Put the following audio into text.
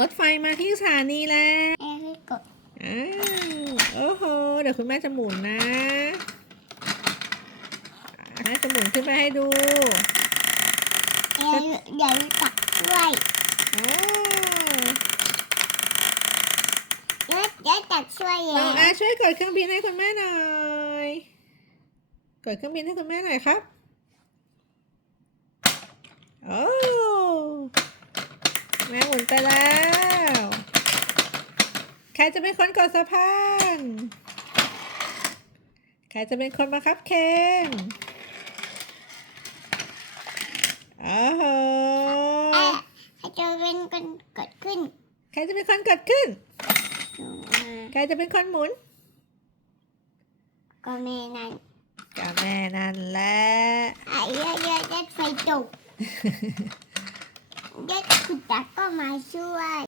รถไฟมาที่สถานีแล้วแม่ให้กดอ้าวโอ้โห เดี๋ยวคุณแม่จะหมุนนะแม่จะหมุนขึ้นไปให้ดูแม่อย่าตักด้วยโอ้เดี๋ยวเดี๋ยวตักช่วยน้แล้องวอาช่วยกดเครื่องบินให้คุณแม่หน่อย กดเครื่องบินให้คุณแม่หน่อยครับ โอ้ แม่หมุนไปแล้ว ใครจะเป็นคนกดสะพาน ใครจะเป็นคนมาครับเคนโอ้โหเอ๊ะให้จะเป็นคนกดขึ้น ใครจะเป็นคนกดขึ้นลงมาใครจะเป็นคนหมุน ก็แม่นั่นก็แม่นั่นแหละไอ้เยอะเยอะเด็ดไฟตก เด็ดคุณตาก็มาช่วย